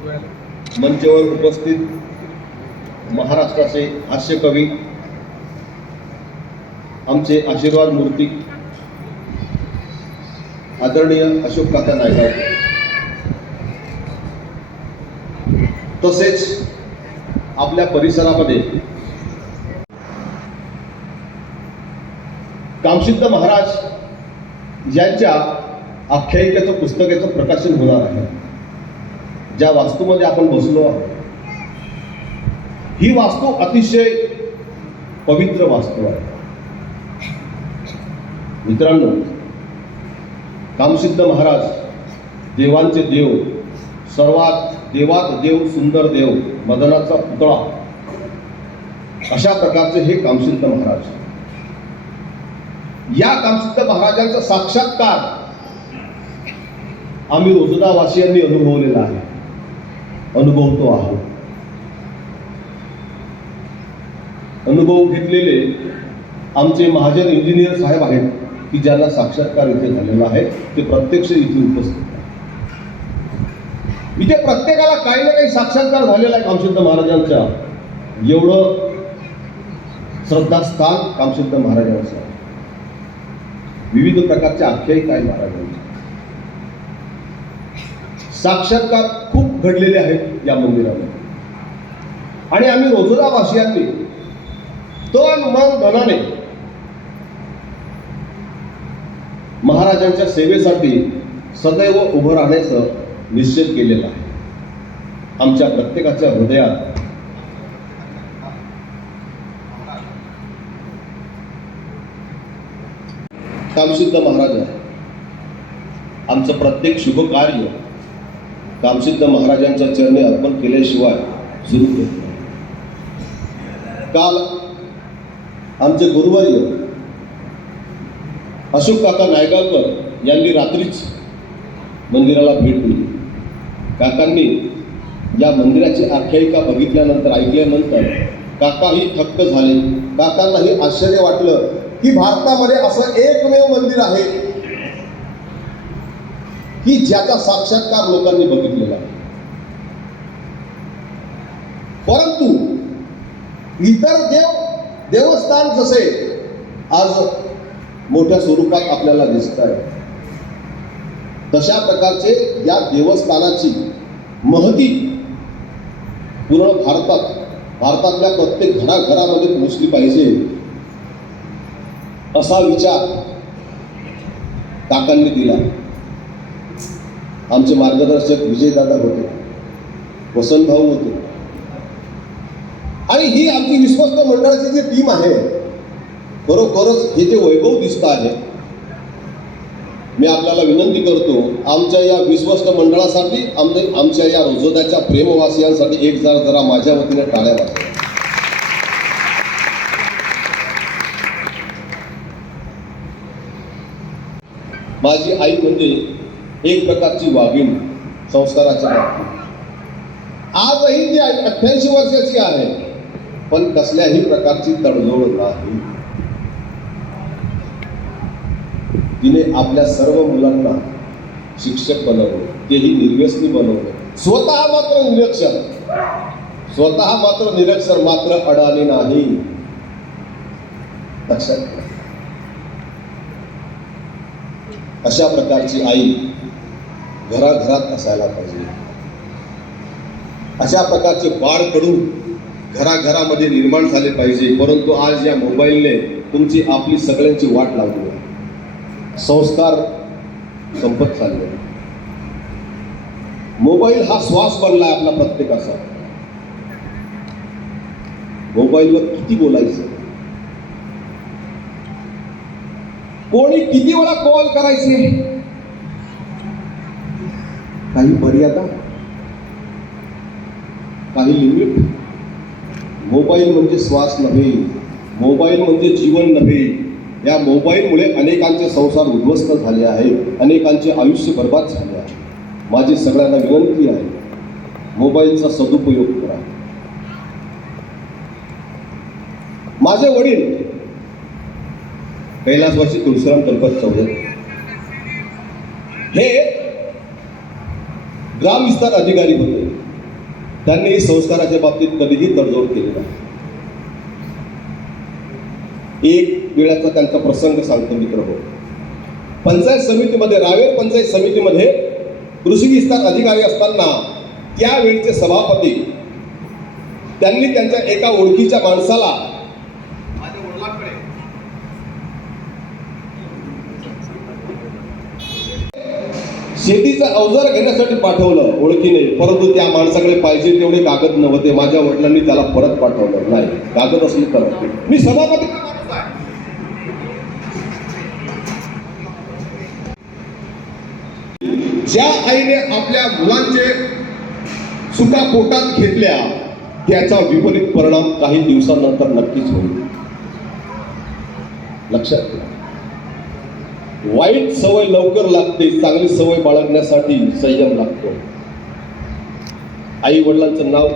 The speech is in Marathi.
मंचावर उपस्थित महाराष्ट्राचे हास्य कवी आमचे आशीर्वाद मूर्ती आदरणीय अशोक काका नायगाव तसेच आपल्या परिसरामध्ये कामसिद्ध महाराज यांच्या आख्यायिकेचं पुस्तकाचं प्रकाशन होणार आहे. ज्या वास्तूमध्ये आपण बसलो आहोत ही वास्तू अतिशय पवित्र वास्तू आहे. मित्रांनो कामसिद्ध महाराज देवांचे देव सर्वात देवात देव सुंदर देव मदनाचा पुतळा अशा प्रकारचे हे कामसिद्ध महाराज. या कामसिद्ध महाराजांचा साक्षात्कार आम्ही रोजदावासियांनी अनुभवलेला आहे. अनुभवतो आहोत. अनुभव घेतलेले आमचे महाजन इंजिनियर साहेब आहेत की ज्यांना साक्षात्कार इथे झालेला आहे ते प्रत्यक्ष इथे उपस्थित इथे प्रत्येकाला काही ना काही साक्षात्कार झालेला आहे कामशुद्ध महाराजांच्या एवढं श्रद्धास्थान कामशुद्ध महाराजांचं आहे. विविध प्रकारच्या आख्यायिका आहे महाराजांच्या साक्षात्कार घडलेले आहेत या मंदिरामध्ये. आणि आम्ही रोजोदावासियांनी तन मन धनाने महाराजांच्या सेवेसाठी सदैव उभं राहण्याचं निश्चित केलेलं आहे. आमच्या प्रत्येकाच्या हृदयात कामसिद्ध महाराज आहे आमचं प्रत्येक शुभ कार्य कामसिद्ध महाराजांच्या चरणी अर्पण केल्याशिवाय सुरू होत काल आमचे गुरुवर्य अशोक काका नायगावकर यांनी रात्रीच मंदिराला भेट दिली. काकांनी या मंदिराची आख्यायिका बघितल्यानंतर ऐकल्यानंतर काकाही थक्क झाले. काकांनाही आश्चर्य वाटलं की भारतामध्ये असं एकमेव मंदिर आहे. की ज्याचा साक्षात्कार लोकांनी बघितलेला परंतु इतर देव देवस्थान जसे आज मोठ्या स्वरूपात आपल्याला दिसत आहे तशा प्रकारचे या देवस्थानाची महती पूर्ण भारतात भारतातल्या प्रत्येक घराघरामध्ये पोहोचली पाहिजे असा विचार काकांनी दिला. आमचे मार्गदर्शक विजयदादा होते वसंतभाऊ होते आणि ही आमची विश्वस्त मंडळाची जी टीम आहे खरोखरच हे जे वैभव दिसत आहे मी आपल्याला विनंती करतो आमच्या या विश्वस्त मंडळासाठी आमच्या आमच्या या रोजोद्याच्या प्रेमवासियांसाठी एक जरा जरा माझ्या वतीने टाळ्या वाजवा. माझी आई म्हणजे एक प्रकारची वाघीण संस्काराच्या बाबतीत आजही ती अठ्ठ्याऐंशी वर्षाची आहे पण कसल्याही प्रकारची तडजोड नाही. तिने आपल्या सर्व मुलांना शिक्षक बनवलं तेही निर्व्यसनी बनवलं. स्वतः मात्र निरक्षर स्वतः मात्र निरक्षर मात्र अडाणी नाही. लक्षात अशा प्रकारची आई घराघरात असायला पाहिजे. अशा प्रकारचे बाळ पडून घराघरामध्ये निर्माण झाले पाहिजे. परंतु आज या मोबाईलने तुमची आपली सगळ्यांची वाट लावली आहे संस्कार संपत चालले. मोबाईल हा श्वास आहे आपला प्रत्येकाचा. मोबाईलवर किती बोलायचं? कोणी किती वेळा कॉल करायचे? काही मर्यादा काही लिमिट मोबाईल म्हणजे श्वास नव्हे मोबाईल म्हणजे जीवन नव्हे. या मोबाईलमुळे अनेकांचे संसार उद्ध्वस्त झाले आहे अनेकांचे आयुष्य बर्बाद झाले आहे. माझी सगळ्यांना विनंती आहे मोबाईलचा सदुपयोग करा. माझे वडील कैलासवासी तुळशीराम गणपत चौधरी हे ग्रामविस्तार अधिकारी होते त्यांनी संस्काराच्या बाबतीत कधीही तडजोड केली नाही. एक वेळाचा त्यांचा प्रसंग सांगतो मित्र हो. पंचायत समितीमध्ये रावेर पंचायत समितीमध्ये कृषी विस्तार अधिकारी असताना त्यावेळचे सभापती त्यांनी त्यांच्या एका ओळखीच्या माणसाला माझ्या वडिलांकडे शेतीचं अवजार घेण्यासाठी पाठवलं ओळखीने. परंतु त्या माणसाकडे पाहिजे तेवढे कागद नव्हते. माझ्या वडिलांनी त्याला परत पाठवलं. नाही कागद असले परत मी सभापती ज्या आईने आपल्या मुलांचे सुका पोटात घेतल्या त्याचा विपरीत परिणाम काही दिवसानंतर नक्कीच होईल. लक्षात घ्या वाईट सवय लवकर लागते चांगली सवय बाळगण्यासाठी संयम लागतो. आई वडिलांचं नाव